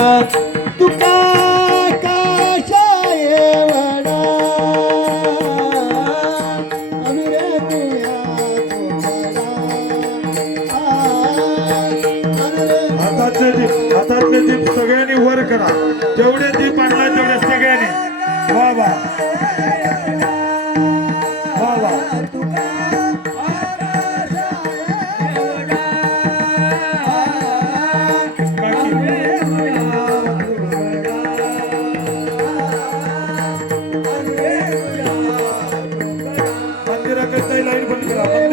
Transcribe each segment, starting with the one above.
तुका काशाय वडा? हातातले दीप हातातले दीप सगळ्यांनी वर करा. जेवढे दीप आणला तेवढे सगळ्यांनी. वा वा. वा वा. मंदिराकडचा light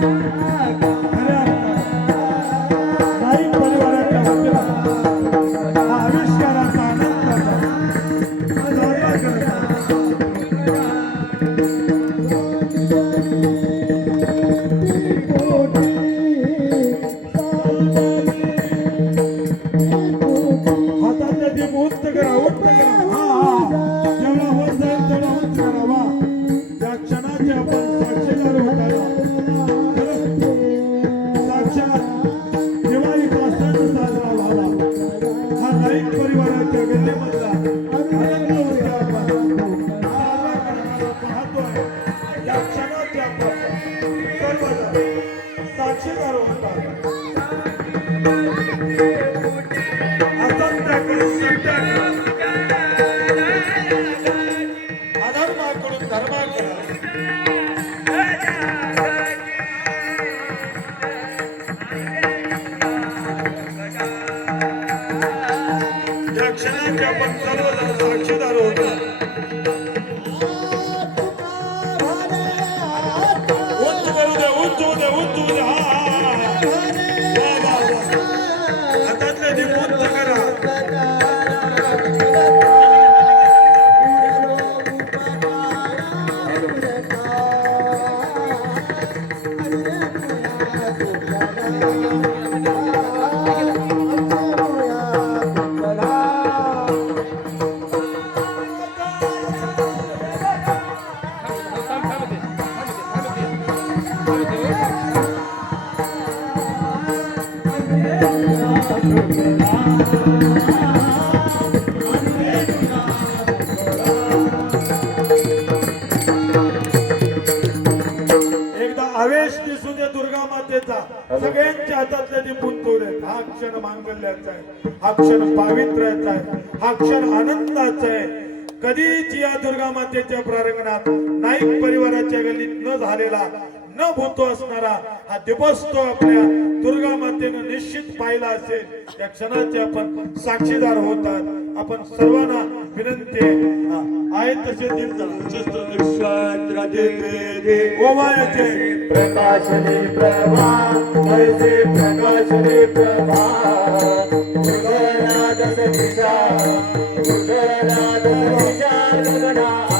Thank you. Thank you. だろう एकदा आवेश दिसू दे दुर्गा मातेचा. सगळ्यांच्या हातातले ते पुंतोड आहेत. हा क्षण मांगल्याचा आहे. हा क्षण पावित्र्याचा आहे. हा क्षण आनंदाचा आहे. कधीच या दुर्गा मातेच्या प्रांगणात नाईक परिवाराच्या गल्लीत न झालेला न भूतो असणारा हा तो आपल्या दुर्गा मातेनं निश्चित पाहिला असेल. त्या क्षणाचे आपण साक्षीदार होतात. आपण सर्वांना विनंती आहे. आहेत तसे दीप जरा. ओमायचे प्रकाशने प्रभा कैसे प्रकाशने प्रभा उदयनादस दिशा दिशा गगना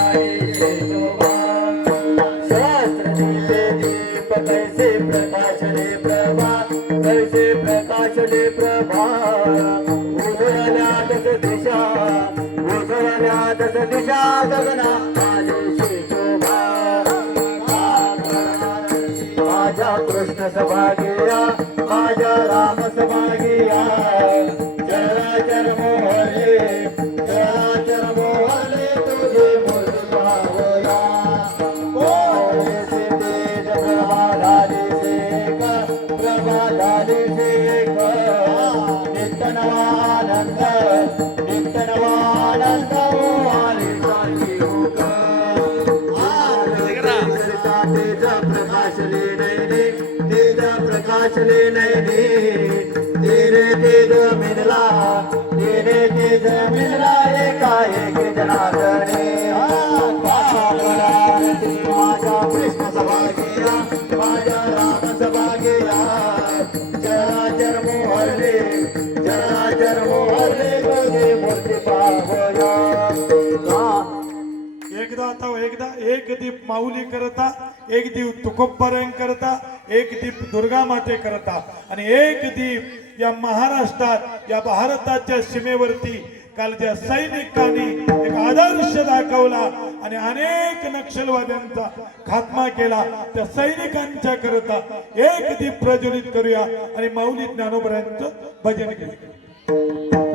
माझ्या कृष्ण सभागिया माझ्या राम सभागिया. चराचर मोहले चराचर मोहले तुझे मूर्ती से तेज प्रभा प्रभा चले नहीं दे तेरे तेज मिलला तेरे तेज मिलला एकाएक एक जनार्दने. माझा कृष्ण सभा सभा गेला. जरा जरा एकदा आता एकदा एक दीप माऊली करता एक दीप तुकोबारायण करता एक दीप दुर्गा माते करता. आणि एक दीप या महाराष्ट्रात या भारताच्या सीमेवरती काल ज्या सैनिकांनी एक आदर्श दाखवला आणि अनेक नक्षलवाद्यांचा खात्मा केला. त्या सैनिकांच्या करता एक दीप प्रज्वलित करूया आणि माऊली ज्ञानोबऱ्यांचं भजन केलं.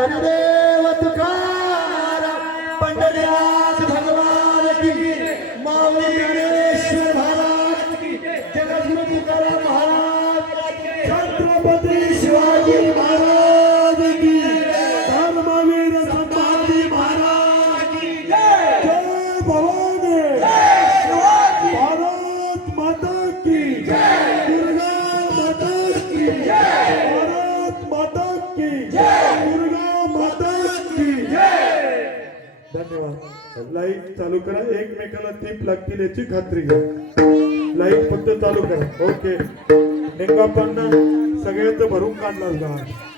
ज्ञानदेव तुकाराम पंढऱ्या लाइट चालू करा एकमेकाला टीप लागतील याची खात्री घ्या. लाइट फक्त चालू करा. ओके. निंगापांना सगळ्यात भरून काढणार मागे